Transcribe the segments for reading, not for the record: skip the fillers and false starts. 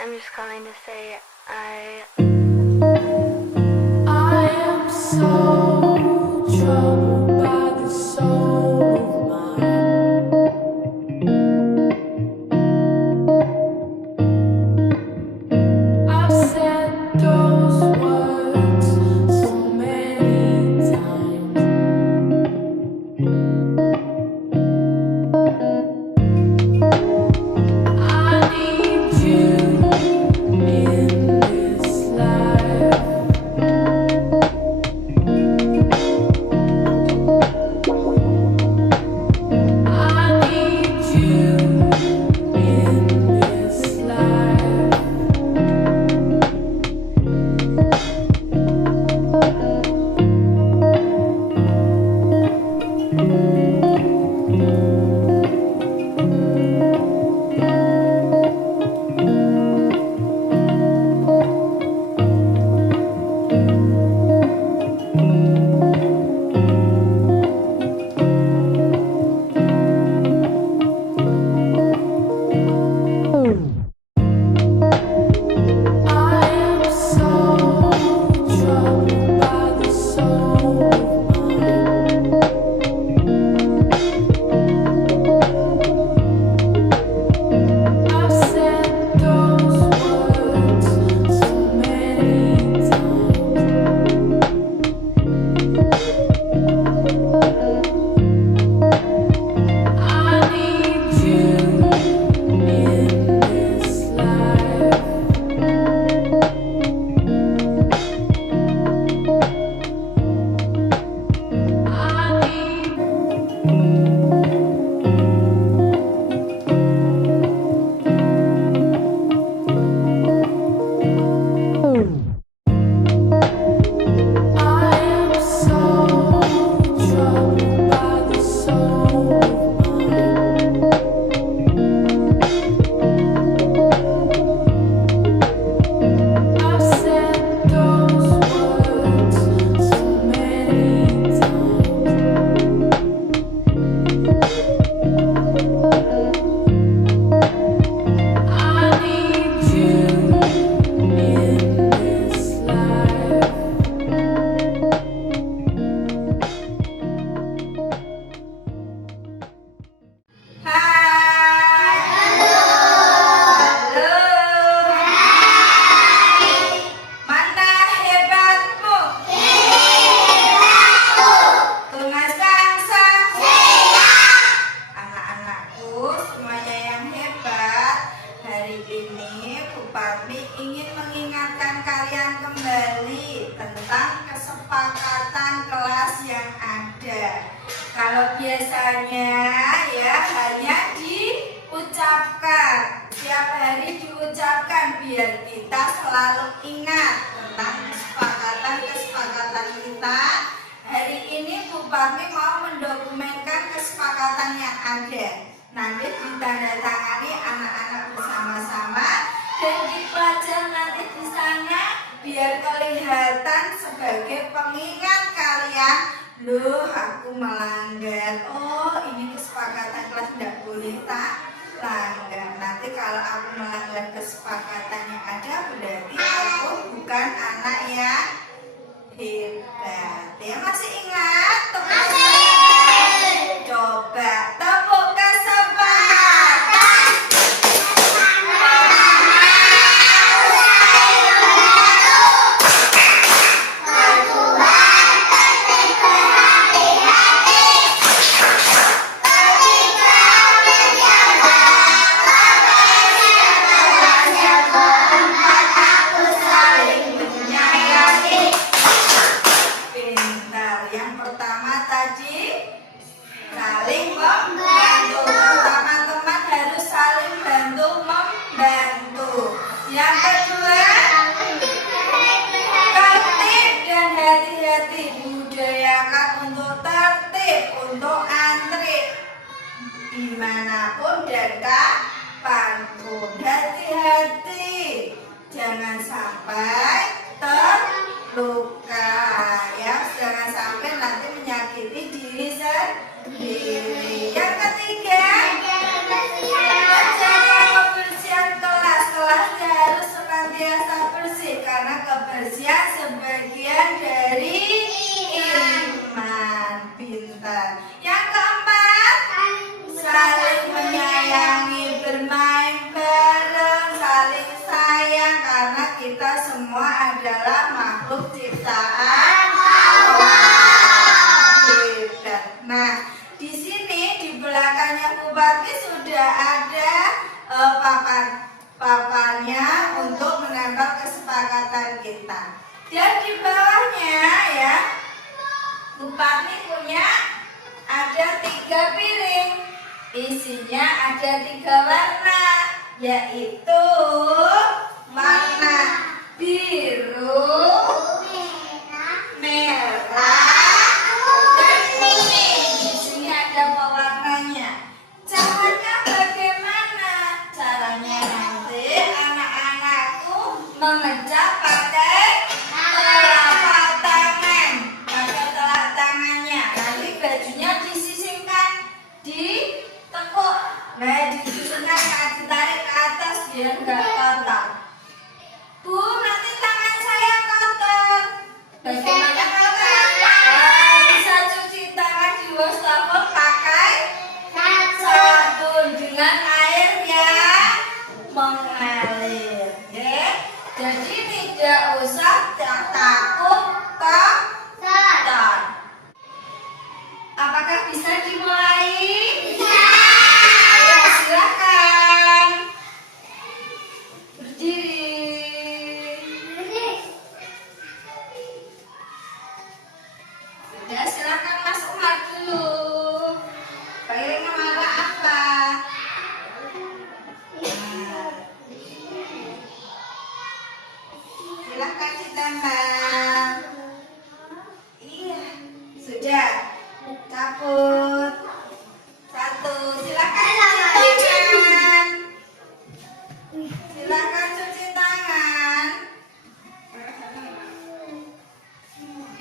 I'm just calling to say I am so troubled by the soul of mine. I've said those words so many times. I need you in this life. I need you in this life. I am so troubled by the soul of mine. I've said those words so many times. I need you in this life. I need I am so troubled by the soul of mine. I've said those words so many times. I need you in this life. Mana hebatmu? Tunas bangsa. Anak-anakku semuanya yang hebat. Hari ini Bu Parmi ingin mengingatkan kalian kembali tentang kesepakatan kelas yang ada. Kalau biasanya ya hanya diucapkan, setiap hari diucapkan biar kita selalu ingat tentang kesepakatan kita. Hari ini Bu Parmi mau mendokumenkan kesepakatan yang ada. Nanti ditandatangani anak-anak bersama-sama dan dipajang nanti di sana biar kelihatan sebagai pengingat kalian. Loh, aku melanggar. Oh, ini kesepakatan kelas tidak boleh tak langgar. Nanti kalau aku melanggar kesepakatan yang ada berarti aku bukan anak yang hebat. Ya masih ingat? Tepuk semangat. Coba tepuk kesepakatan. Aku bareng, saling sayang karena kita semua adalah makhluk ciptaan Allah. Nah, di sini di belakangnya Bu Parmi sudah ada papannya untuk menambah kesepakatan kita. Dan di bawahnya ya, Bu Parmi punya ada 3 piring. Isinya ada 3 warna, yaitu warna biru, merah, dan kuning. Di sini ada pewarnanya. Caranya bagaimana? Caranya nanti anak-anakku mengejar pakai telapak tangan. Pakai telapak tangannya. Nanti bajunya disisingkan di tekuk. Nah, disusunkan, ditarik ke atas biar nggak kotor. Bu, nanti tangan saya kotor. Bagaimana kotor? Bisa cuci tangan di wastafel pakai sabun dengan air yang mengalir. Ya. Jadi tidak usah takut kotor. Apakah bisa dimulai? Bisa. Ayo silakan. Berdiri. Sudah, silakan Mas Umar dulu. Piringnya warna apa? Silakan ditambah. Iya, sudah. Cabut. 1. Silakan cuci tangan. Silakan cuci tangan.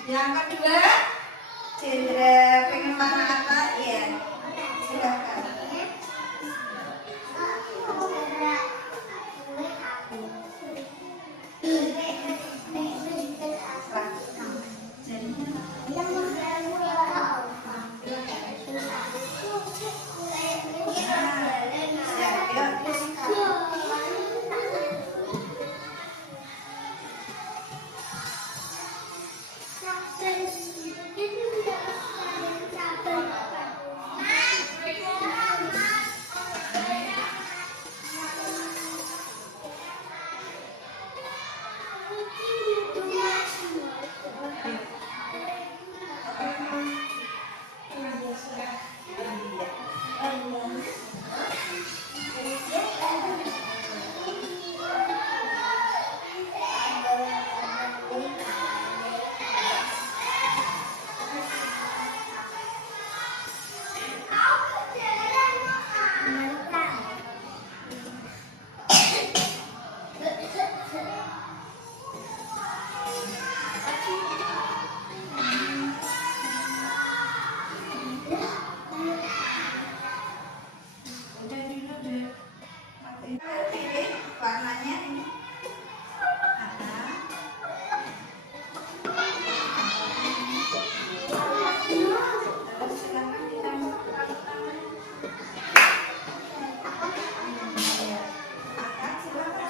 Yang kedua, Cindra pengen warna apa? Iya. Silakan. Warnanya ini apa? Terus silakan ditambah. Akan silakan.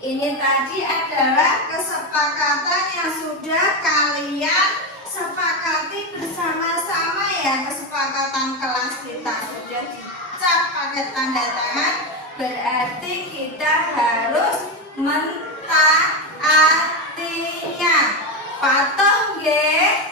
Ini tadi adalah kesepakatan yang sudah kalian sepakati bersama-sama ya. Kesepakatan kelas kita sudah dicap pakai tanda tangan. Berarti kita harus mentaatinya. Patuh nggih?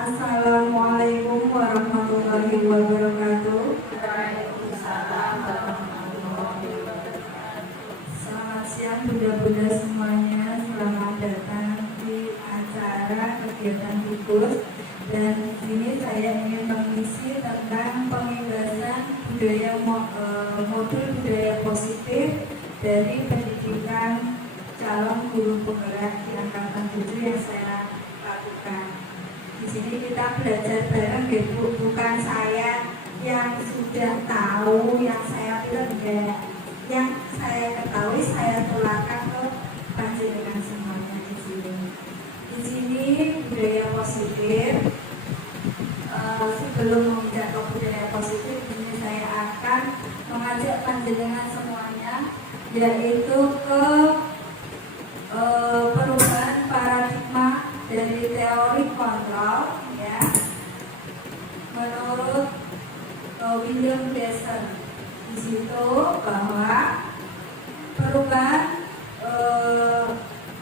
Assalamualaikum warahmatullahi wabarakatuh. Selamat siang bunda-bunda semuanya. Selamat datang di acara kegiatan tugas. Dan di sini saya ingin mengisi tentang pengibasan modul budaya positif dari pendidikan calon guru penggerak di angkatan 7 yang saya lakukan. Di sini kita belajar bareng ya Bu, bukan saya yang sudah tahu, yang saya bilang enggak. Yang saya ketahui saya tularkan ke panjenengan semuanya di sini. Di sini budaya positif. Sebelum menginjak ke budaya positif, ini saya akan mengajak panjenengan semuanya yaitu ke perubahan paradigma dari teori kontrol ya menurut William Besson. Di situ bahwa perubahan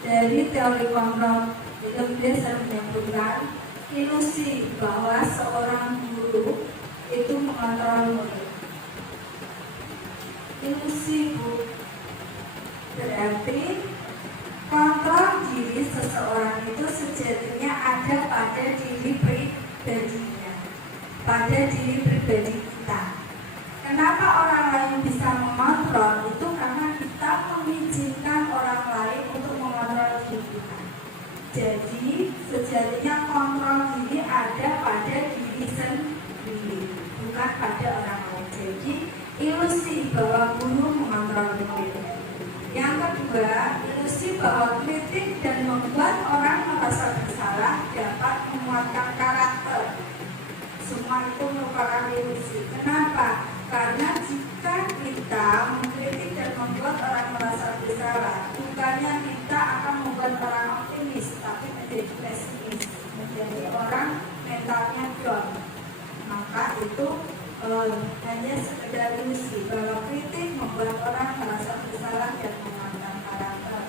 dari teori kontrol William Besson menyebutkan ilusi bahwa seorang guru itu mengontrol murid. Ilusi Bu, berarti kontrol diri seseorang itu sejatinya ada pada diri pribadinya, pada diri pribadi kita. Kenapa orang lain bisa mengontrol? Itu karena kita mengizinkan orang lain untuk mengontrol diri kita. Jadi sejatinya kontrol diri ada pada diri sendiri, bukan pada orang lain. Jadi ilusi bahwa guru mengontrol murid. Yang kedua, ilusi bahwa kritik dan membuat orang merasa bersalah dapat menguatkan karakter. Semua itu merupakan ilusi. Kenapa? Karena jika kita mengkritik dan membuat orang merasa bersalah, bukannya kita akan membuat orang optimis, tapi menjadi pesimis, menjadi orang mentalnya down. Maka itu hanya sekedar ilusi bahwa kritik membuat orang merasa bersalah dan menguatkan karakter.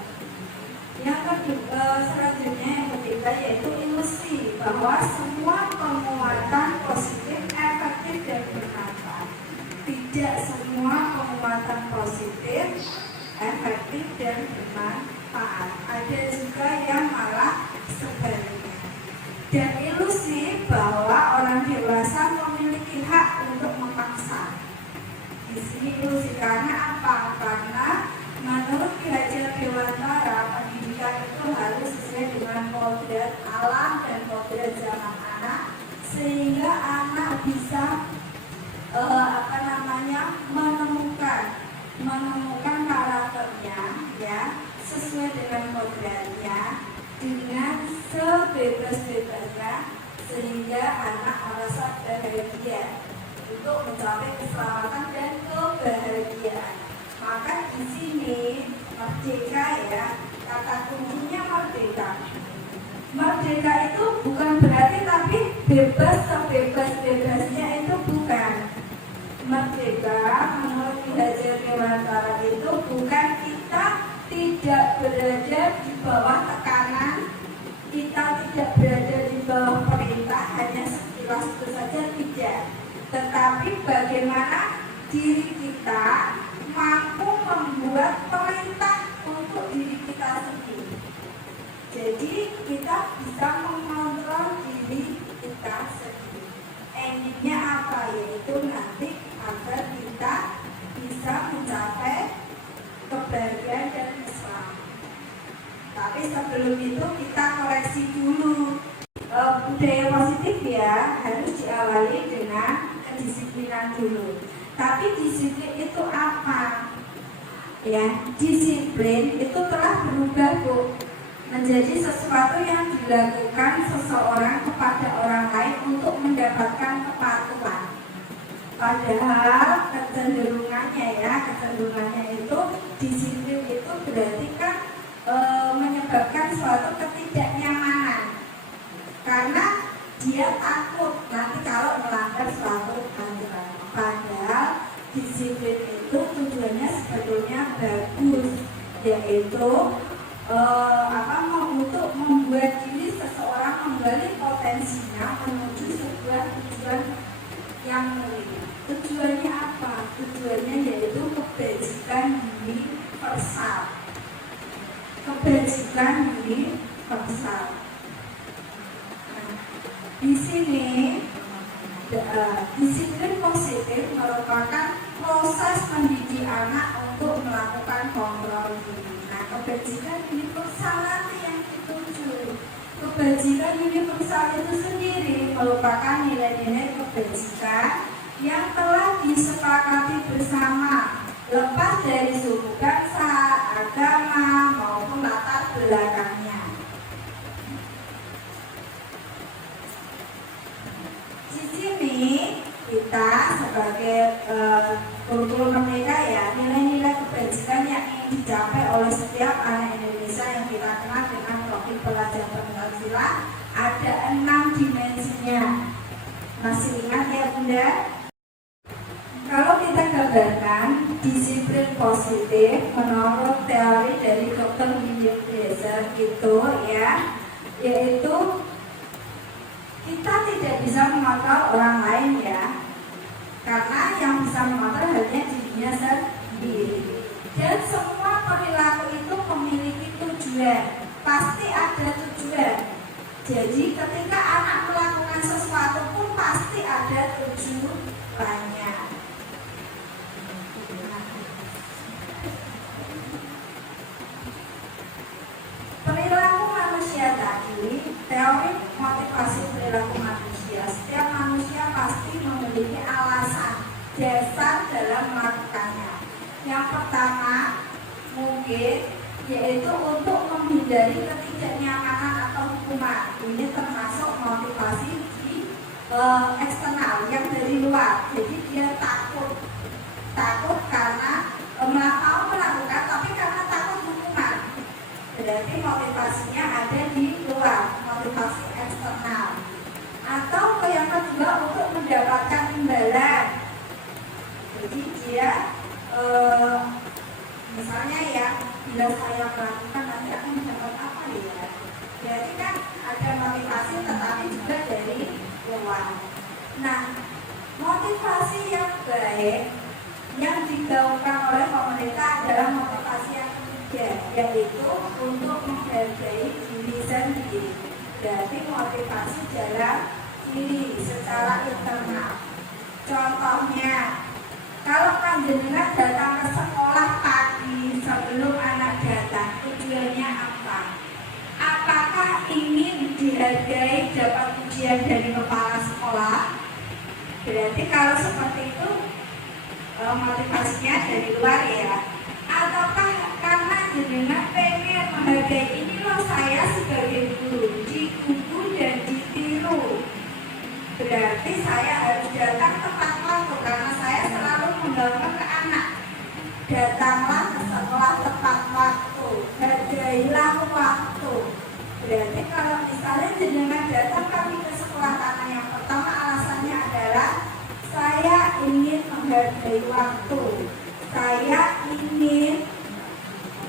Yang kedua, selanjutnya yang ketiga yaitu ilusi bahwa semua penguatan positif efektif dan bermanfaat. Tidak semua penguatan positif efektif dan bermanfaat. Ada juga yang malah sebaliknya. Dan ilusi bahwa orang dewasa memiliki hak untuk memaksa. Di sini ilusi karena apa? Karena menurut Ki Hajar Dewantara, pendidikan itu harus sesuai dengan kodrat alam dan kodrat zaman anak, sehingga anak bisa menemukan karakternya ya sesuai dengan kodratnya dengan sebebas-bebasnya, sehingga anak merasa bahagia untuk mencapai keselamatan dan kebahagiaan. Maka di sini merdeka ya, kata kuncinya merdeka. Merdeka itu bukan berarti tapi bebas sebebas-bebasnya, itu bukan. Merdeka menurut Ki Hajar Dewantara itu bukan kita tidak berada di bawah tekanan, kita tidak berada di bawah perintah hanya sekilas itu saja, tidak. Tetapi bagaimana diri kita mampu membuat perintah untuk diri kita sendiri. Jadi kita bisa mengontrol diri kita sendiri. Endingnya apa? Yaitu nanti agar kita bisa mencapai kebahagiaan dan keselamatan. Tapi sebelum itu kita koreksi dulu. Budaya positif ya harus diawali dengan kedisiplinan dulu. Tapi disiplin itu apa? Ya, disiplin itu telah berubah Bu, menjadi sesuatu yang dilakukan seseorang kepada orang lain untuk mendapatkan kepatuhan. Padahal kecenderungannya itu disiplin itu berarti kan menyebabkan suatu ketidaknyamanan, karena dia takut nanti kalau melanggar suatu aturan. Padahal disiplin itu tujuannya sebetulnya bagus, yaitu untuk membuat diri seseorang menggali potensinya kebajikan universal. Nah, di sini disiplin positif merupakan proses mendidik anak untuk melakukan kontrol diri. Nah, kebajikan universal nanti yang dituju. Kebajikan universal itu sendiri merupakan nilai-nilai kebajikan yang telah disepakati bersama, lepas dari suku bangsa, agama, maupun latar belakangnya. Di sini kita sebagai kurikulum merdeka ya, nilai-nilai kebajikan yang ingin dicapai oleh setiap anak Indonesia yang kita kenal dengan profil pelajar Pancasila ada 6 dimensinya. Masih ingat ya Bunda? Kalau kita gambarkan disiplin positif menurut teori dari Dr. William Glaser itu ya, yaitu kita tidak bisa mengontrol orang lain ya, karena yang bisa mengontrol hanya dirinya sendiri. Dan semua perilaku itu memiliki tujuan, pasti ada tujuan. Jadi ketika anak melakukan sesuatu pun pasti ada tujuannya. Perilaku manusia tadi, teori motivasi perilaku manusia. Setiap manusia pasti memiliki alasan dasar dalam melakukannya. Yang pertama mungkin yaitu untuk menghindari ketidaknyamanan atau hukuman. Ini termasuk motivasi di eksternal yang dari luar. Jadi dia takut karena mau melakukan tapi karena takut hukuman. Berarti motivasinya ada di luar, motivasi eksternal. Atau yang kedua untuk mendapatkan imbalan. Jadi dia misalnya ya, bila saya melakukan nanti akan mendapat apa ya. Jadi kan ada motivasi tetapi juga dari luar. Nah, motivasi yang baik yang digaungkan oleh pemerintah adalah motivasi yang ketiga, yaitu untuk menghargai diri sendiri. Berarti motivasi dalam diri secara internal. Contohnya, kalau panjenengan datang ke sekolah pagi sebelum anak datang, tujuannya apa? Apakah ingin dihargai dapat pujian dari kepala sekolah? Berarti kalau seperti itu motivasinya dari luar ya. Ataukah karena jenengan pengen menghargai ini loh saya sebagai guru, digugu dan ditiru. Berarti saya harus datang tepat waktu karena saya selalu menggaungkan ke anak. Datanglah ke sekolah tepat waktu, hargailah waktu. Berarti kalau misalnya jenengan datang kami ke sekolah karena yang pertama alasannya adalah saya ingin menghargai waktu, saya ingin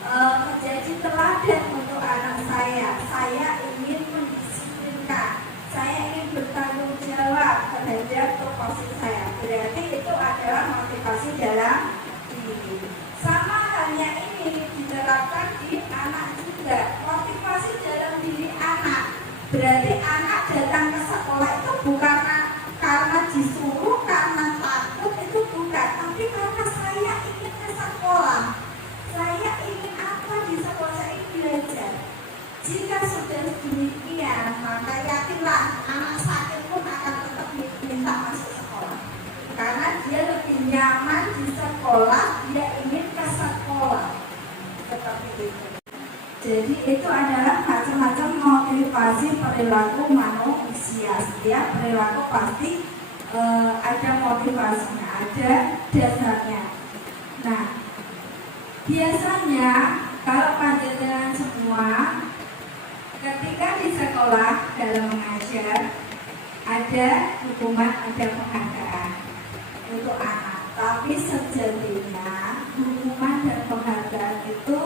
menjadi teladan untuk anak saya ingin mendisiplinkan, saya ingin bertanggung jawab terhadap tupoksi saya. Berarti itu adalah motivasi dalam diri. Sama halnya ini diterapkan di anak juga, motivasi dalam diri anak. Berarti anak datang ke sekolah itu bukan karena disuruh, karena takut, itu bukan, tapi karena saya ingin ke sekolah, saya ingin apa di sekolah, saya ingin belajar. Jika sudah demikian, maka yakinlah anak sakit pun akan tetap minta masuk sekolah, karena dia lebih nyaman di sekolah, dia ingin ke sekolah. Seperti itu. Jadi itu adalah macam-macam motivasi perilaku manusia. Setiap perilaku pasti ada motivasinya, ada dasarnya. Nah, biasanya kalau panjenengan semua ketika di sekolah dalam mengajar ada hukuman, ada penghargaan untuk anak. Tapi sejatinya hukuman dan penghargaan itu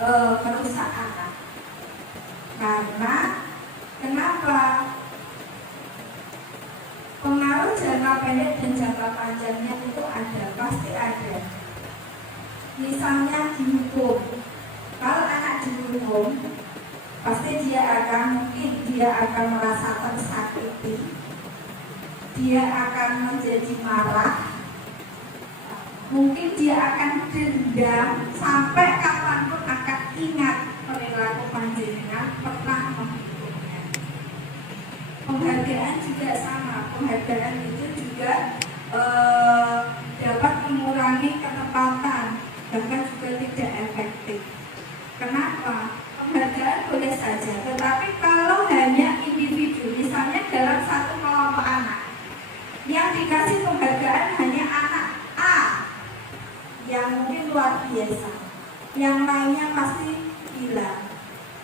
merusak anak. Karena kenapa? Pengaruh jangka pendek dan jangka panjangnya itu ada, pasti ada. Misalnya dihukum. Kalau anak anak dihukum, pasti mungkin dia akan merasa tersakiti, dia akan menjadi marah, mungkin dia akan dendam sampai kapanpun akan ingat perilaku panjenengan pernah menghukumnya. Penghargaan juga sama, penghargaan itu juga dapat mengurangi ketepatan, bahkan juga tidak efektif. Kenapa? Penghargaan boleh saja, tetapi kalau hanya individu, misalnya dalam satu kelompok anak, yang dikasih penghargaan hanya anak A, yang mungkin luar biasa, yang lainnya pasti bilang,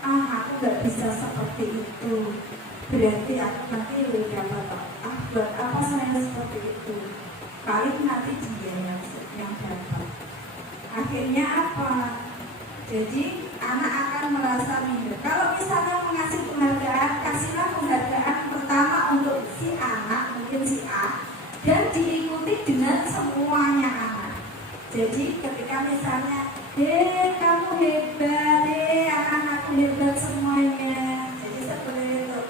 aku gak bisa seperti itu, berarti aku nanti lebih dapat buat apa saya seperti itu, paling nanti dia yang dapat. Akhirnya apa? Jadi anak akan merasa minder. Kalau misalnya mengasih penghargaan, kasihlah penghargaan pertama untuk si anak, mungkin si A, dan diikuti dengan semuanya anak. Jadi ketika misalnya, kamu hebat, anak-anakku hebat semuanya. Jadi seperti itu.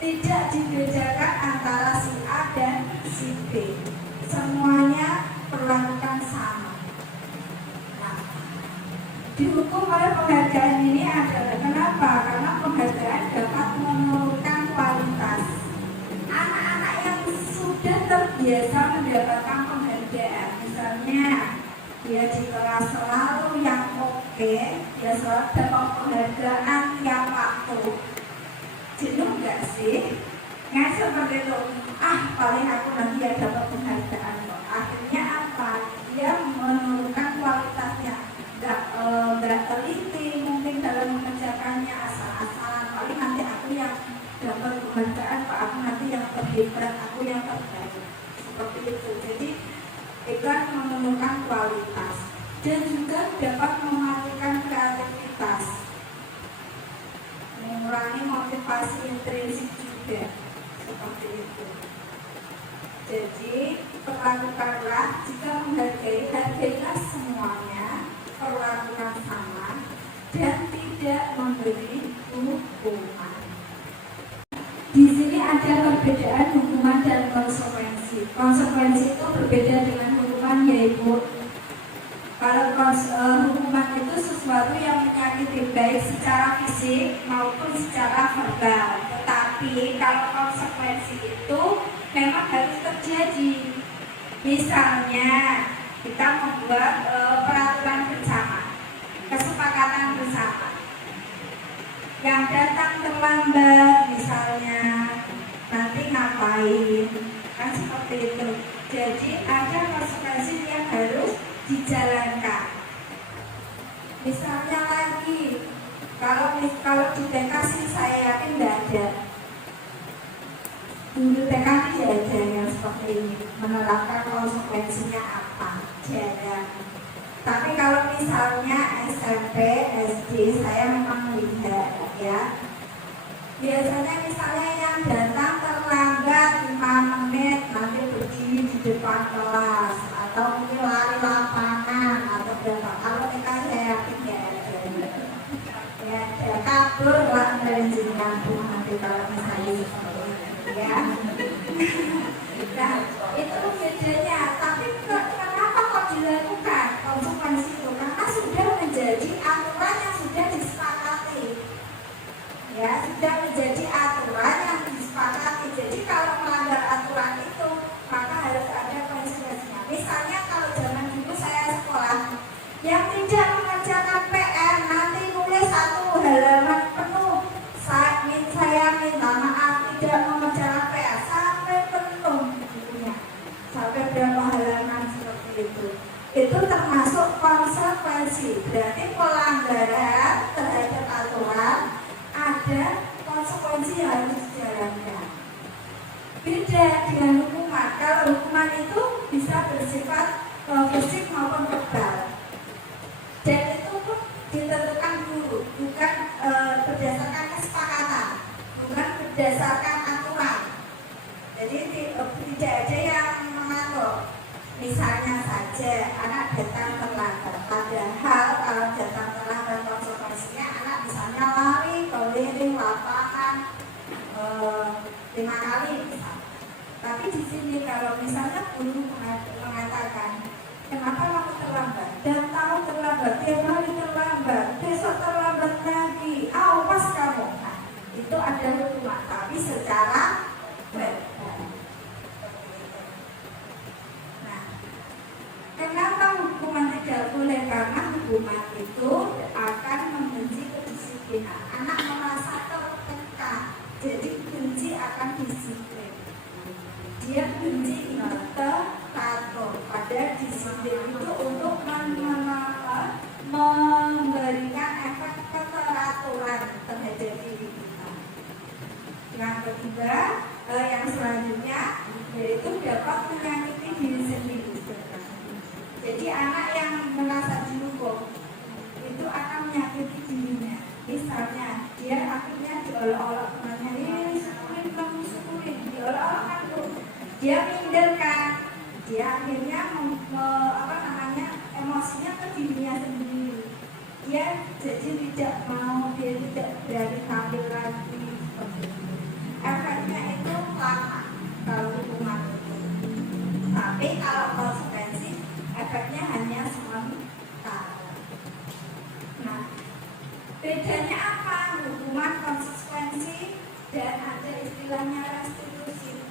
Tidak dibedakan antara si A dan si B. Semuanya perlakukan sama. Nah, dihukum oleh penghargaan ini adalah kenapa? Karena penghargaan dapat menurunkan kualitas. Anak-anak yang sudah terbiasa mendapatkan penghargaan, misalnya dia di kelas selalu yang oke, dia selalu dapat penghargaan tiap waktu. Jenuh nggak sih? Nggak seperti itu. Paling aku nanti ya dapat penghargaan kok. Akhirnya apa? Dia menurunkan kualitasnya. Nggak teliti mungkin dalam mengerjakannya, asal-asalan. Paling nanti aku yang dapat penghargaan kok. Aku nanti yang terhebat, aku yang terbaik. Seperti itu. Jadi itu menurunkan kualitas dan juga dapat mematikan kreativitas, mengurangi motivasi intrinsik juga, seperti itu. Jadi perlakukanlah, jika menghargai, hargailah semuanya, perlakukan sama dan tidak memberi hukuman. Di sini ada perbedaan hukuman dan konsekuensi. Konsekuensi itu berbeda dengan hukuman, yaitu kalau hukuman itu sesuatu yang menyakiti baik secara fisik maupun secara verbal. Tetapi kalau konsekuensi itu memang harus terjadi. Misalnya kita membuat peraturan bersama, kesepakatan bersama. Yang datang terlambat misalnya nanti ngapain, kan seperti itu. Jadi ada konsekuensi yang harus dijalankan. Misalnya lagi, kalau di TK sih saya yakin tidak ada. Dulu TK tidak ada yang seperti ini, menerapkan konsekuensinya apa, jarang. Tapi kalau misalnya SMP, SD, saya memang melihat ya. Biasanya misalnya yang datang terlambat 5 menit nanti berdiri di depan kelas atau mungkin lari lapangan atau berapa. Kalau TK saya yakin ya ada kabur lah dari jenengan nanti kalau misalnya seperti itu ya. Nah itu bedanya. Tapi kenapa kok dilakukan konsekuensi itu? Karena sudah menjadi aturan yang sudah disepakati. Ya, sudah menjadi aturan yang disepakati. Jadi kalau melanggar aturan itu, maka harus ada konsekuensinya. Misalnya kalau zaman dulu saya sekolah, yang tidak mengerjakan PR nanti nulis 1 halaman penuh. Saya minta maaf tidak mengerjakan PR sampai penuh bukunya. Sampai berapa halaman seperti itu. Itu termasuk konsekuensi. Berarti pelanggaran terhadap aturan ada konsekuensi yang harus dijalankan. Beda dengan hukuman. Kalau hukuman itu bisa bersifat fisik maupun verbal. Dan itu pun ditentukan dulu, bukan berdasarkan kesepakatan, bukan berdasarkan aturan. Jadi tidak ada yang mengatur. Misalnya saja anak datang terlambat, padahal kalau datang terlambat konsekuensinya 5 kali misal. Tapi di sini kalau misalnya guru mengatakan kenapa kamu terlambat dan tahu terlambat, tiap hari terlambat, besok terlambat lagi, awas kamu. Nah, itu ada hukuman, tapi secara verbal. Nah, kenapa hukuman tidak boleh? Karena hukuman itu akan membenci kedisiplinan. Anak merasa tertekan, jadi benci akan disiplin. Dia benci teratur. Pada disiplin itu untuk memberikan efek keteraturan terhadap diri kita. Yang ketiga, yang selanjutnya yaitu dapat menyakiti diri sendiri. Jadi anak yang merasa dihukum itu akan menyakiti dirinya. Misalnya dia akhirnya diolok-olok temannya, syukurin kamu syukurin, diolok-olok kan tuh. Dia minderkan, dia akhirnya emosinya ke dirinya sendiri. Dia jadi tidak mau, dia tidak berani tampil lagi. Efeknya itu lama kalau hukuman itu. Tapi kalau konsekuensi efeknya hanya sementara. Nah, bedanya apa? Hukuman, konsekuensi, dan ada istilahnya restitusi.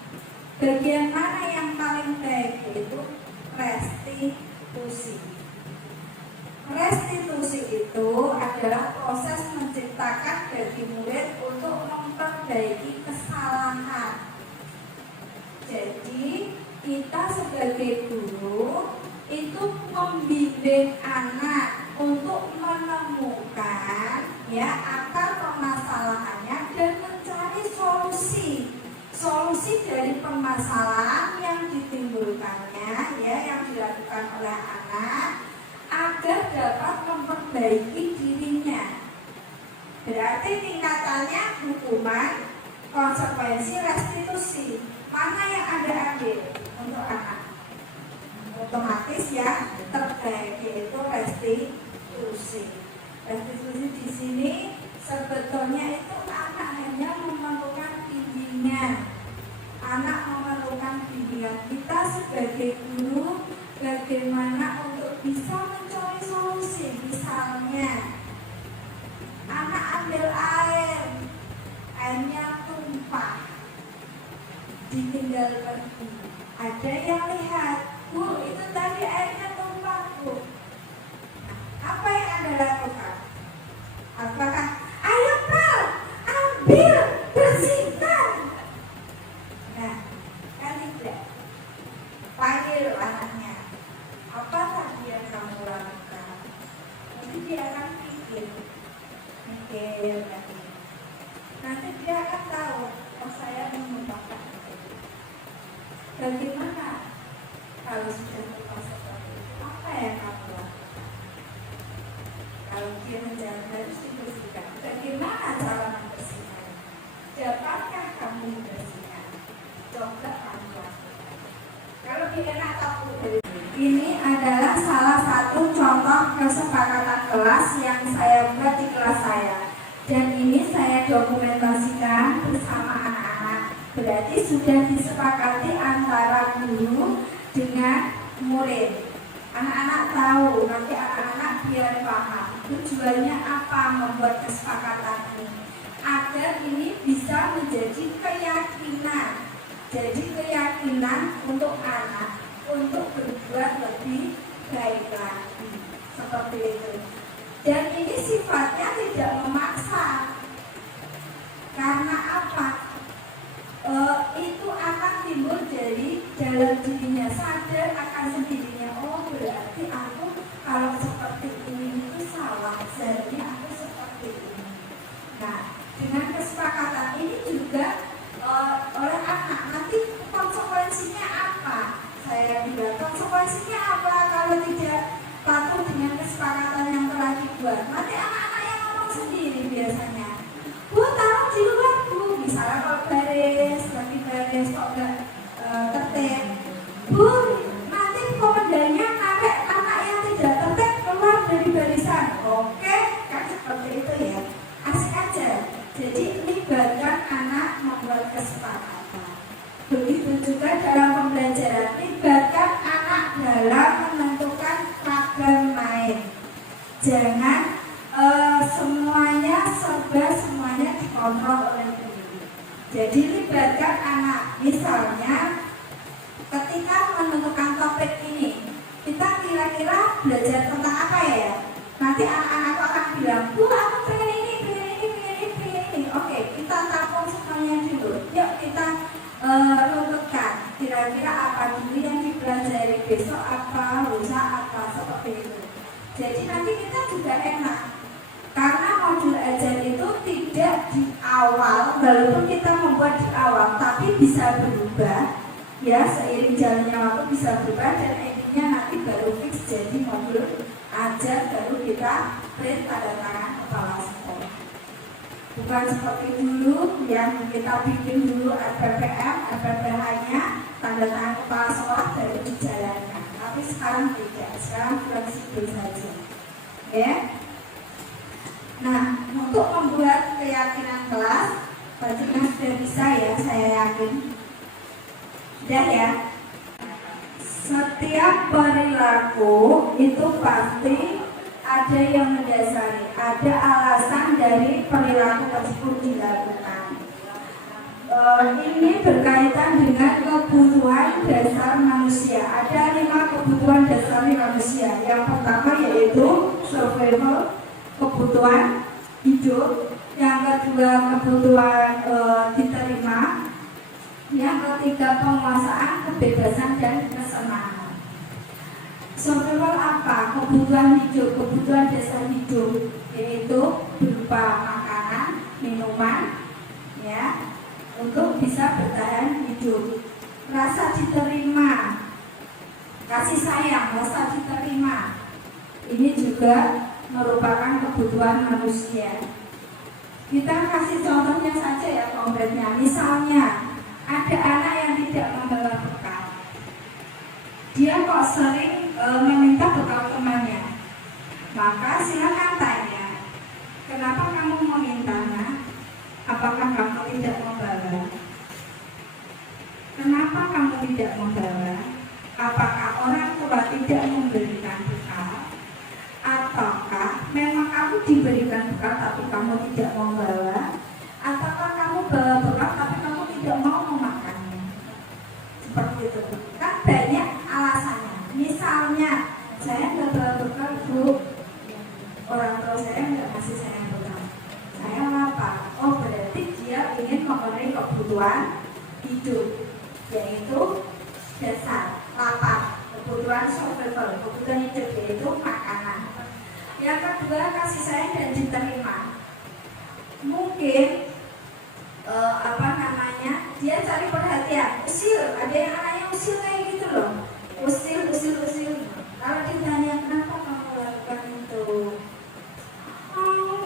Bagian mana yang paling baik? Yaitu restitusi. Restitusi itu adalah proses menciptakan bagi murid untuk memperbaiki kesalahan. Jadi kita sebagai guru itu membimbing anak untuk menemukan ya akar permasalahannya dan mencari solusi dari permasalahan yang ditimbulkannya ya yang dilakukan oleh anak agar dapat memperbaiki dirinya. Berarti tingkatannya hukuman, konsekuensi, restitusi. Mana yang Anda ambil untuk anak? Otomatis ya terbaik yaitu restitusi. Restitusi di sini sebetulnya itu anak hanya memerlukan bimbingan. Anak memerlukan bimbingan kita sebagai guru bagaimana untuk bisa mencari solusi. Misalnya anak ambil airnya tumpah, ditinggal pergi. Ada yang lihat, Bu, itu tadi airnya tumpah, Bu. Nah, apa yang Anda lakukan? Apakah, ayo Pak, ambil, bersihkan? Nah, kan tidak. Panggil anaknya. Apa tadi yang kamu lakukan? Nanti dia akan mikir lagi. Nanti dia akan tahu, oh saya menumpahkan. Bagaimana kalau sudah lupa seperti itu? Apa yang kamu lakukan? Kalau dia menjaga harus dibersihkan, bagaimana cara membersihkan? Dapatkah kamu membersihkan? Coba kamu lakukan. Kalau dia nak tahu ini adalah salah satu contoh kesepakatan kelas yang saya buat di kelas saya. Dan ini saya dokumentasikan bersama anak-anak. Berarti sudah disepakati antara guru dengan murid. Anak-anak tahu, nanti anak-anak biar paham tujuannya apa membuat kesepakatan ini, agar ini bisa menjadi keyakinan. Jadi keyakinan untuk anak untuk berbuat lebih baik lagi, seperti itu. Dan ini sifatnya tidak memaksa. Karena apa? Itu akan timbul dari dalam dirinya, sadar akan sendirinya. Oh, berarti aku kalau seperti ini itu salah, seharusnya aku seperti ini. Nah, dengan kesepakatan ini juga oleh anak nanti konsekuensinya apa? Saya bilang konsekuensinya apa kalau tidak patuh dengan kesepakatan yang telah dibuat? Nanti anak-anak yang ngomong sendiri biasanya. Bu, taruh di luar, Bu. Misalnya kalau lagi baris kok nggak tertib. Bu, nanti komandanya narik anak yang tidak tertib keluar dari barisan. Oke, kan seperti itu ya. Asik aja. Jadi libatkan anak membuat kesepakatan. terkontrol oleh guru. Jadi libatkan anak. Misalnya ketika menentukan topik ini, kita kira-kira belajar tentang apa ya? Nanti anak-anak akan bilang, Bu, aku pengen ini. Oke, kita tampung semuanya dulu. Yuk kita runtutkan. Kira-kira apa dulu yang dipelajari besok, apa, lusa, apa, seperti itu. Jadi nanti kita juga enak. Karena modul ajar itu tidak di awal, walaupun kita membuat di awal, tapi bisa berubah. Ya, seiring jalannya waktu bisa berubah dan endingnya nanti baru fix jadi modul ajar, baru kita print tanda tangan kepala sekolah. Bukan seperti dulu yang kita bikin dulu RPPM, RPPH-nya, tanda tangan kepala sekolah baru dijalankan. Tapi sekarang tidak, sekarang fleksibel saja. Ya. Nah, untuk membuat keyakinan kelas, pastinya sudah bisa ya, saya yakin. Sudah ya. Setiap perilaku itu pasti ada yang mendasari, ada alasan dari perilaku tersebut dilakukan. Ini berkaitan dengan kebutuhan dasar manusia. Ada 5 kebutuhan dasar manusia. Yang pertama yaitu survival, kebutuhan hidup. Yang kedua kebutuhan diterima. Yang ketiga penguasaan, kebebasan dan kesenangan. Survival apa? Kebutuhan hidup, kebutuhan dasar hidup, yaitu berupa makanan, minuman, ya, untuk bisa bertahan hidup. Rasa diterima, kasih sayang, rasa diterima, ini juga merupakan kebutuhan manusia. Kita kasih contohnya saja ya konkretnya. Misalnya ada anak yang tidak membawa bekal. Dia kok sering meminta bekal temannya. Maka silakan tanya, kenapa kamu memintanya? Apakah kamu tidak membawa? Kenapa kamu tidak membawa? Apakah orang tua tidak memberikan bekal? Ataukah memang kamu diberikan bekal tapi kamu tidak membawa? Ataukah kamu bawa bekal tapi kamu tidak mau memakannya? Seperti itu. Kan banyak alasannya. Misalnya, saya nggak bawa bekal, Bu. Orang tua saya nggak kasih saya bekal. Saya lapar. Oh, berarti dia ingin memenuhi kebutuhan hidup, yaitu dasar, lapar, kebutuhan survival, kebutuhan hidup, yaitu makanan. Yang kedua, kasih sayang dan diterima. Mungkin dia cari perhatian, usil, ada yang anaknya usil kayak gitu loh, usil. Kalau ditanya kenapa kamu lakukan itu,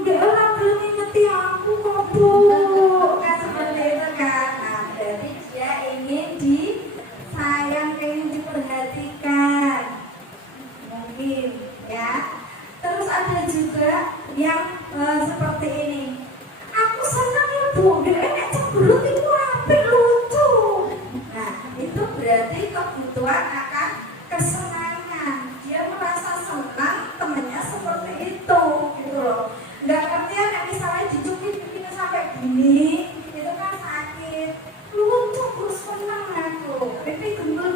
dia orang belum ingetin aku kok, Bu, kan seperti itu kan. Nah, berarti dia ingin disayang, ingin diperhatikan, mungkin ya. Terus ada juga yang seperti ini, aku senang ya, Bu, dia enak cemberut itu apik lucu. Nah, itu berarti kebutuhan akan kesenangan. Dia merasa senang temannya seperti itu, gitu loh. Nggak ngerti ya, misalnya dicubit begini sampai gini, itu kan sakit. Lucu, terus senang aku. Pipi gembul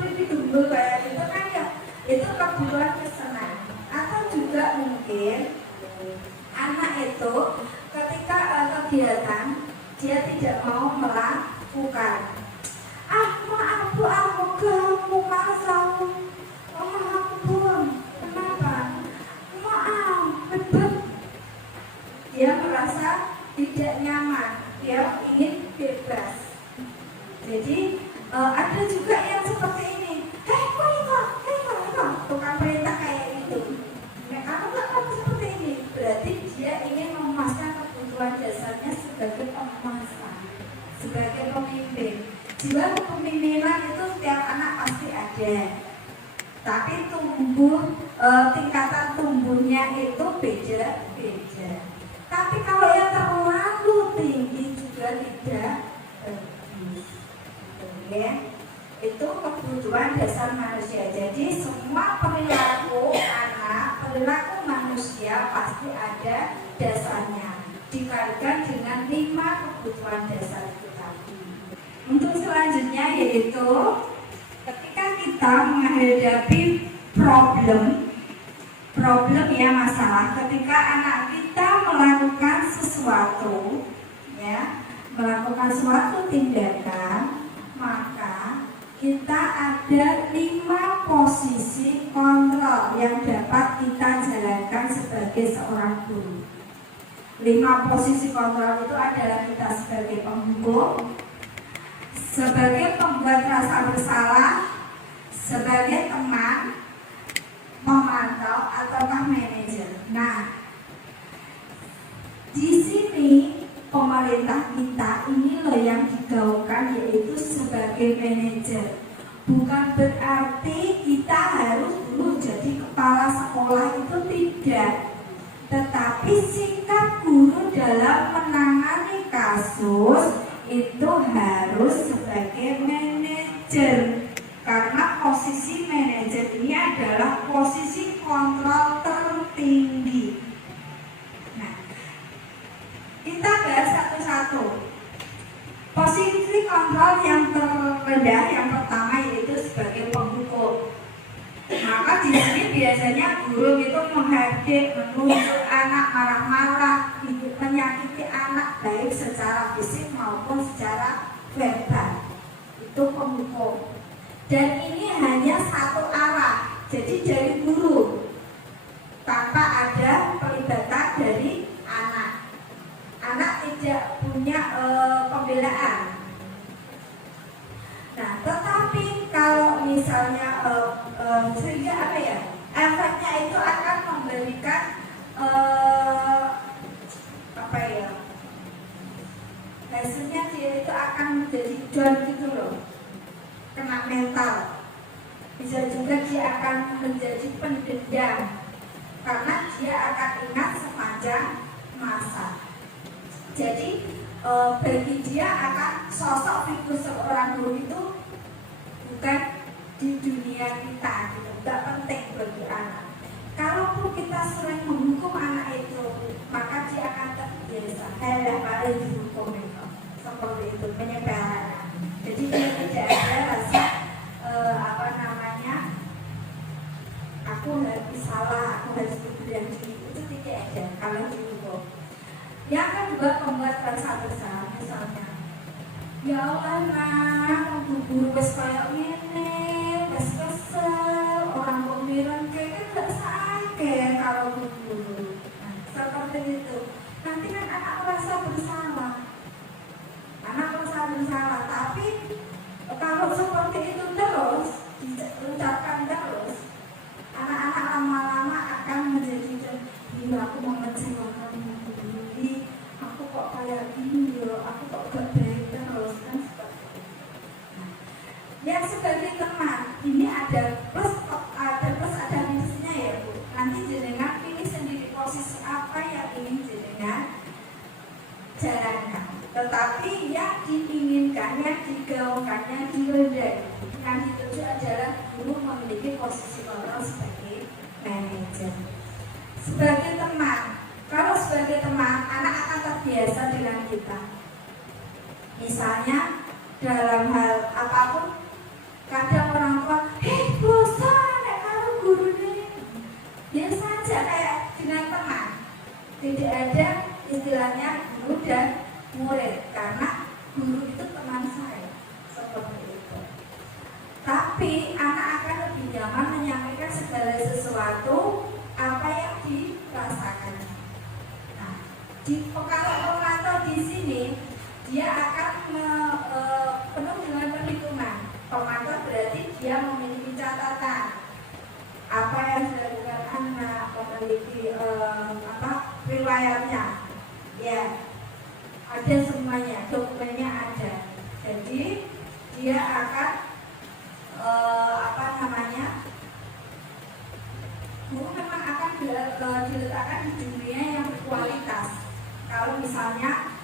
kayak gitu kan ya. Itu kebutuhan kesenangan. Atau juga mungkin anak itu ketika kegiatan dia tidak mau melakukan. Maaf, Bu, aku kamu pasang. Maaf, Bu, kenapa? Maaf, betul. Dia merasa tidak nyaman, dia ingin bebas. Jadi ada juga yang seperti ini. Bukan perintah kayak itu. Kamu nggak mau seperti ini. Berarti dia ingin memuaskan kebutuhan dasarnya sebagai penguasa, sebagai pemimpin. Jiwa kepemimpinan itu setiap anak pasti ada. Tapi tingkatan tumbuhnya itu beda-beda. Tapi kalau yang terlalu tinggi juga tidak bagus. Ya. Itu kebutuhan dasar manusia. Jadi semua perilaku anak, perilaku manusia pasti ada dasarnya. dikalikan dengan 5 kebutuhan dasar itu tadi. Untuk selanjutnya yaitu ketika kita menghadapi problem ya, masalah ketika anak kita melakukan sesuatu ya, melakukan suatu tindakan, maka kita ada 5 posisi kontrol yang dapat kita jalankan sebagai seorang guru. 5 posisi kontrol itu adalah kita sebagai penghukum, sebagai pembuat rasa bersalah, sebagai teman, memantau, ataukah manajer. Nah, di sini pemerintah kita ini loh yang digaungkan, yaitu sebagai manajer. Bukan berarti kita harus dulu jadi kepala sekolah, itu tidak. Tetapi sikap guru dalam menangani kasus itu harus sebagai manajer. Karena posisi manajer ini adalah posisi kontrol tertinggi. Nah, kita bahas satu-satu. Posisi kontrol yang terendah yang pertama yaitu sebagai penghukum. Maka di sini biasanya guru itu menghadap, menunjuk anak marah-marah, itu menyakiti anak baik secara fisik maupun secara verbal. Itu penghukum. Dan ini hanya satu arah, jadi dari guru, tanpa ada pelibatan dari anak. Anak tidak punya pembelaan. Nah, tetapi kalau misalnya sehingga apa ya, efeknya itu akan memberikan apa ya, hasilnya dia itu akan menjadi down gitu loh, kena mental. Bisa juga dia akan menjadi pendendam karena dia akan ingat sepanjang masa. Jadi bagi dia akan sosok figur seorang guru itu bukan di dunia kita, gitu. Tidak penting bagi anak. Kalaupun kita sering menghukum anak itu, maka dia akan terbiasa. Paling dihukum itu seperti itu, penyebaran. Jadi dia tidak ada rasa apa namanya, aku harus salah, aku harus berdiam diri, itu tidak ada kalau dihukum. Yang kedua, membuat rasa bersalah. Misalnya, ya Allah nak, guru wes kayak ngene, wes kesel, orang pemiran kayak gak sakit kalau guru. Nah, seperti itu. Nanti kan anak merasa bersalah. Anak merasa bersalah, tapi kalau seperti itu terus diucapkan terus, anak-anak lama-lama akan menjadi aku mengecewakan guru, aku kok kayak gini loh, aku kok gak baik terus kan seperti itu. Nah, yang sebagai teman ini ada plus ada minusnya ya Bu. Nanti jenengan pilih sendiri posisi apa yang ingin jenengan jalankan. Tetapi yang diinginkan, yang digaungkan, yang diredai, yang dituju adalah guru memiliki posisi kontrol sebagai manajer. Sebagai teman, kalau sebagai teman, anak akan terbiasa dengan kita. Misalnya dalam hal apapun, kadang orang tua, bosan nek karo guru ini. Biasa saja kayak dengan teman. Tidak ada istilahnya guru dan murid, karena guru itu teman saya, seperti itu. Tapi anak akan lebih nyaman menyampaikan segala sesuatu apa yang dirasakan. Nah, kalau pemantau di sini dia akan penuh dengan perhitungan. Pemantau berarti dia memiliki catatan apa yang dilakukan anak, memiliki riwayatnya, ya ada semuanya, dokumennya ada. Jadi dia akan guru memang akan diletakkan di dunia yang berkualitas. Kalau misalnya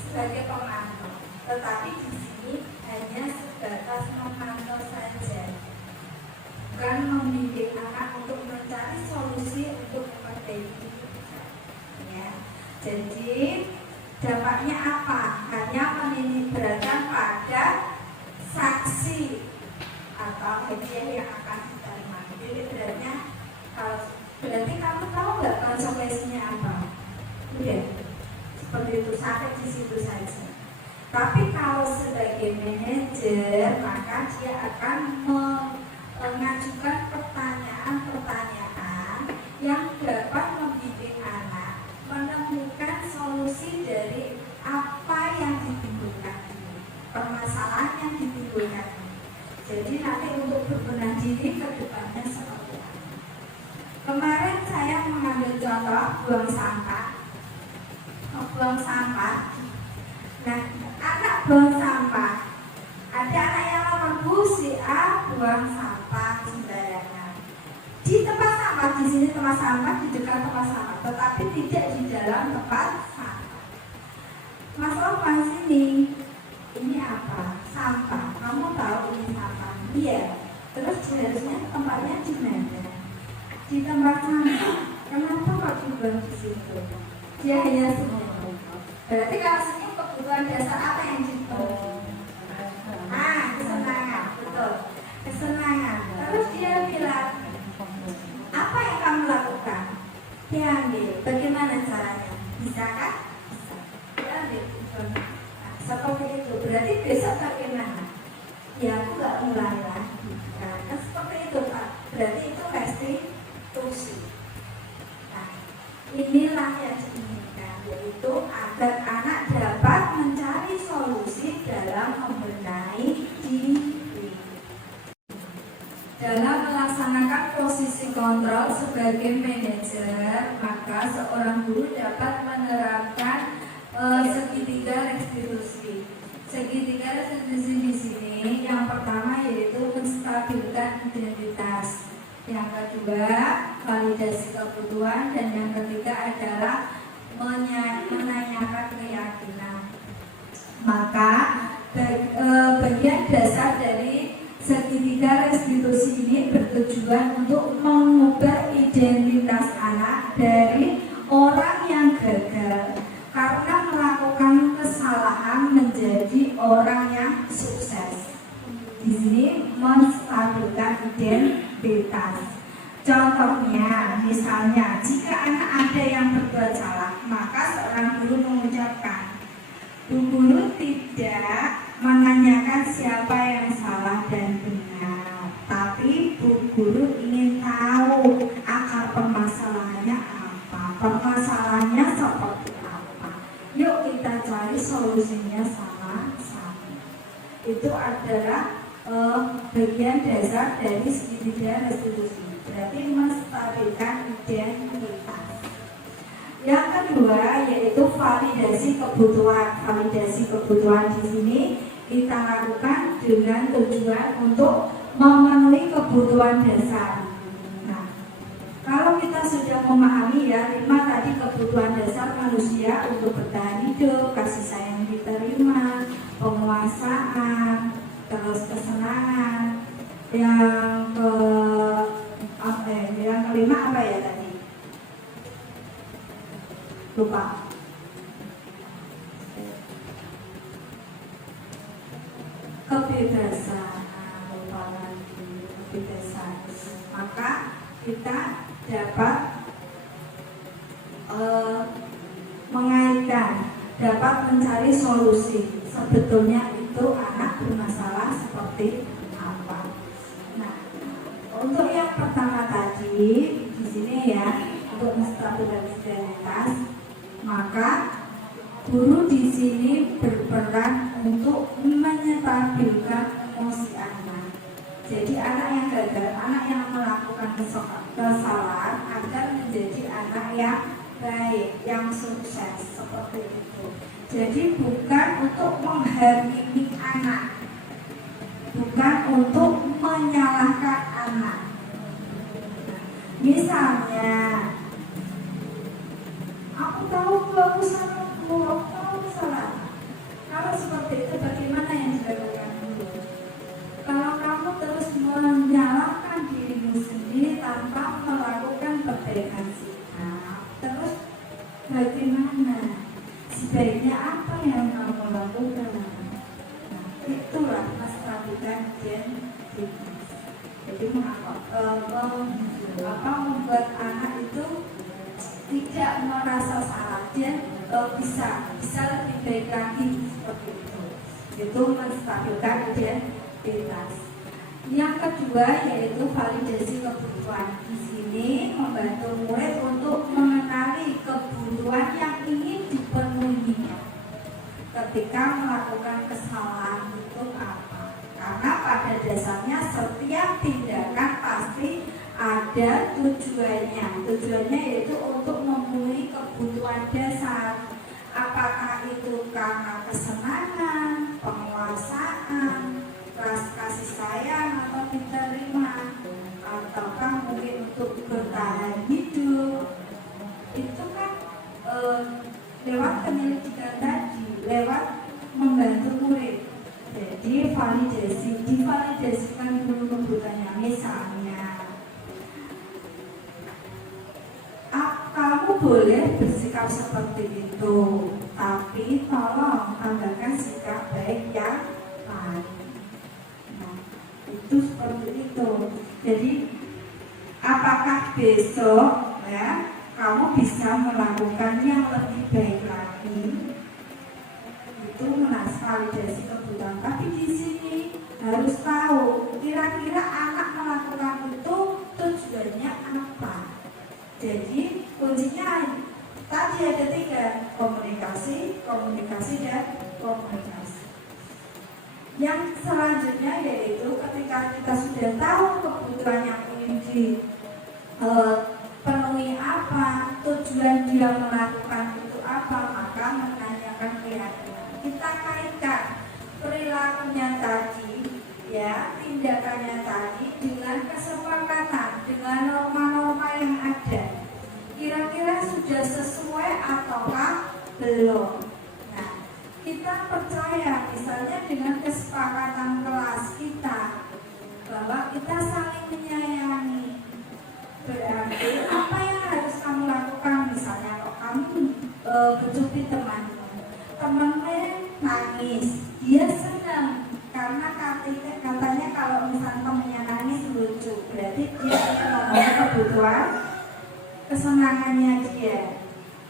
sebagai pemantau, tetapi di sini hanya sebatas memantau saja, bukan membimbing anak untuk mencari solusi untuk memperbaiki. Ya. Jadi dampaknya apa? Hanya menitikberatkan pada saksi atau hadiah yang akan diterima. Jadi berarti kamu tahu nggak konsekuensinya apa? Udah, seperti itu, sampai di situ saja. Tapi kalau sebagai manajer, maka dia akan mengajukan pertanyaan-pertanyaan yang dapat membimbing anak menemukan solusi dari apa yang ditimbulkan ini, permasalahan yang ditimbulkan ini. Jadi nanti untuk berbenah diri ke depannya seperti apa. Kemarin saya mengambil contoh buang sampah. Nah, anak buang sampah. Ada anak yang lapor, Bu, si A buang sampah sembarangan. Di tempat sampah, di sini tempat sampah, di dekat tempat sampah, tetapi tidak di dalam tempat sampah. Mas Lopan sini, ini apa? Sampah. Kamu tahu ini sampah? Iya. Terus harusnya tempatnya di mana? Di tempat sampah. Kenapa kok dibuang di situ? Dia hanya senyum. Berarti kalau senyum kebutuhan dasar apa yang dipenuhi? Kesenangan, betul. Kesenangan. Terus dia bilang, apa yang kamu lakukan? Dia ambil. Bagaimana caranya? Bisa kan? Bisa. Dia ambil. Nah, seperti itu. Berarti besok bagaimana? Ya aku gak mulai lagi. Nah, seperti itu Pak. Berarti itu restitusi. Nah, inilah yang diinginkan, yaitu agar anak dapat mencari solusi dalam membenahi diri. Dalam melaksanakan posisi kontrol sebagai manajer, maka seorang guru dapat menerapkan segitiga restitusi. Segitiga restitusi di sini yang pertama yaitu menstabilkan identitas, yang kedua validasi kebutuhan, dan yang ketiga adalah menanyakan keyakinan. Maka bagian dasar dari segitiga restitusi ini bertujuan untuk mengubah identitas anak dari orang yang gagal karena melakukan kesalahan menjadi orang yang sukses. Di sini menstabilkan identitas. Contohnya, misalnya, jika anak ada yang berbuat salah, maka seorang guru mengucapkan, Bu Guru tidak menanyakan siapa yang salah dan benar, tapi Bu Guru ingin tahu akar permasalahannya apa, permasalahannya seperti apa. Yuk kita cari solusinya sama-sama. Itu adalah bagian dasar dari segitiga restitusi. Berarti menstabilkan identitas. Yang kedua yaitu validasi kebutuhan. Validasi kebutuhan di sini kita lakukan dengan tujuan untuk memenuhi kebutuhan dasar. Nah, kalau kita sudah memahami ya 5 tadi kebutuhan dasar manusia untuk bertahan hidup, kasih sayang diterima, penguasaan, terus kesenangan. Yang kelima apa ya tadi? Lupa. Kebebasan. Lupa lagi. Kebebasan. Maka kita dapat mengaitkan, dapat mencari solusi. Sebetulnya itu anak bermasalah seperti apa. Nah, untuk yang pertama tadi di sini ya, untuk menstabilkan identitas, maka guru di sini berperan untuk menstabilkan emosi anak. Jadi anak yang gagal, anak yang melakukan kesalahan agar menjadi anak yang baik, yang sukses, seperti itu. Jadi bukan untuk menghakimi anak, bukan untuk menyalahkan anak. Misalnya, aku tahu aku salah, aku tahu salah. Kalau seperti itu bagaimana yang dilakukan dulu? Kalau kamu terus menyalahkan dirimu sendiri tanpa melakukan perbaikan sikap, terus bagaimana? apa yang kamu lakukan? Nah, itulah menstabilkan identitas. Jadi membuat anak itu tidak merasa salah, dia bisa lebih baik lagi seperti itu. Itu menstabilkan identitas. Yang kedua yaitu validasi kebutuhan. Di sini membantu murid untuk mengenali kebutuhan yang ingin dipenuhinya ketika melakukan kesalahan itu apa. Karena pada dasarnya setiap tindakan pasti ada tujuannya. Tujuannya yaitu untuk memenuhi kebutuhan dasar. Apakah itu karena kesenangan, penguasaan, kasih sayang atau diterima, ataukah mungkin untuk bertahan hidup. Itu kan lewat penyelidikan tadi, lewat membantu murid. Jadi divalidasikan dulu kebutuhannya. Misalnya, kamu boleh bersikap seperti itu, tapi tolong tambahkan sikap baik yang lain. Nah, itu seperti itu. Jadi, apakah besok ya kamu bisa melakukan yang lebih baik lagi? Itu validasi kebutuhan. Tapi di sini harus tahu kira-kira anak melakukan itu tujuannya apa. Jadi kuncinya tadi ada 3, komunikasi, dan komunikasi. Yang selanjutnya yaitu ketika kita sudah tahu kebutuhan yang ingin dipenuhi apa, tujuan dia melakukan itu apa, maka menanyakan keyakinan. Kita kaitkan perilakunya tadi, ya, tindakannya tadi dengan kesepakatan, dengan norma-norma yang ada. Kira-kira sudah sesuai ataukah belum? Nah, kita percaya misalnya dengan kesepakatan kelas kita bahwa kita saling menyayangi. Berarti apa yang harus kamu lakukan? Misalnya kalau kamu berjumpa temannya nangis, dia senang karena katanya kalau misalnya temannya nangis lucu, berarti dia ingin ngomong kebutuhan kesenangannya dia.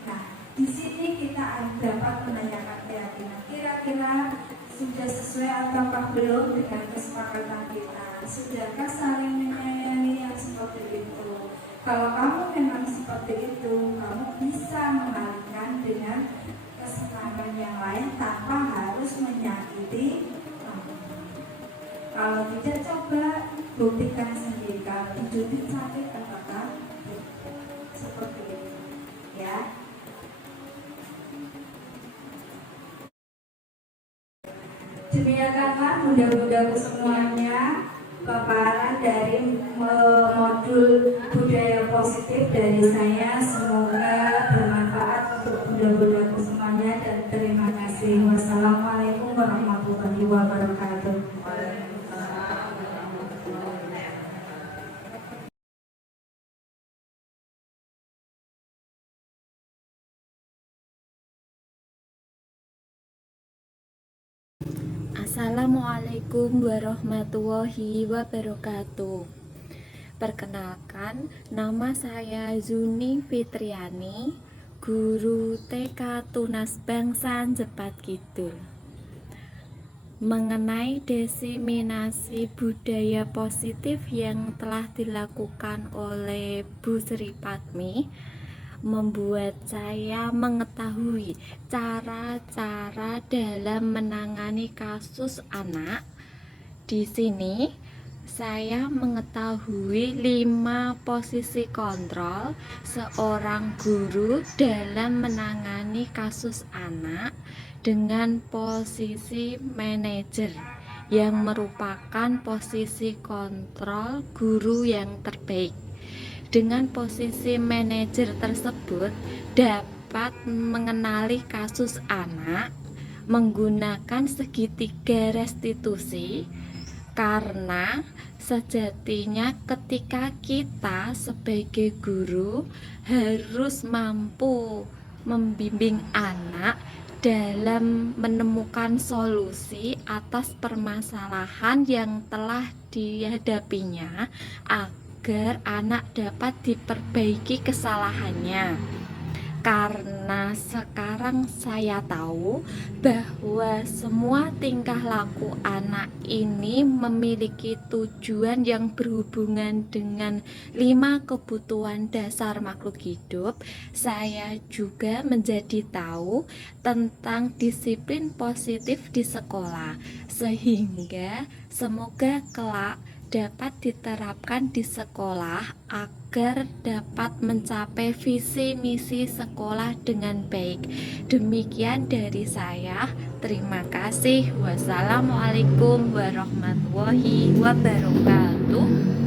Nah, di sini kita dapat menanyakan keyakinan. Kira-kira sudah sesuai ataukah belum dengan kesepakatan kita? Sudahkah saling menyayangi yang seperti itu? Kalau kamu memang seperti itu, kamu bisa mengalihkan dengan kesenangan yang lain tanpa harus menyakiti. Kalau tidak, coba buktikan sendiri. Kalau hidup sakit apakah seperti itu, ya. Demikianlah bunda-bundaku semuanya paparan dari modul budaya positif dari saya. Semoga bermanfaat untuk bunda-bundaku semuanya dan terima kasih. Wassalamualaikum warahmatullahi wabarakatuh. Assalamualaikum warahmatullahi wabarakatuh. Perkenalkan, nama saya Zuni Fitriani, guru TK Tunas Bangsa Jepat Kidul. Mengenai diseminasi budaya positif yang telah dilakukan oleh Bu Sri Patmi, membuat saya mengetahui cara-cara dalam menangani kasus anak. Di sini saya mengetahui 5 posisi kontrol seorang guru dalam menangani kasus anak dengan posisi manajer yang merupakan posisi kontrol guru yang terbaik. Dengan posisi manajer tersebut dapat mengenali kasus anak menggunakan segitiga restitusi, karena sejatinya ketika kita sebagai guru harus mampu membimbing anak dalam menemukan solusi atas permasalahan yang telah dihadapinya agar anak dapat diperbaiki kesalahannya. Karena sekarang saya tahu bahwa semua tingkah laku anak ini memiliki tujuan yang berhubungan dengan 5 kebutuhan dasar makhluk hidup, saya juga menjadi tahu tentang disiplin positif di sekolah, sehingga semoga kelak dapat diterapkan di sekolah agar dapat mencapai visi misi sekolah dengan baik. Demikian dari saya. Terima kasih. Wassalamualaikum warahmatullahi wabarakatuh.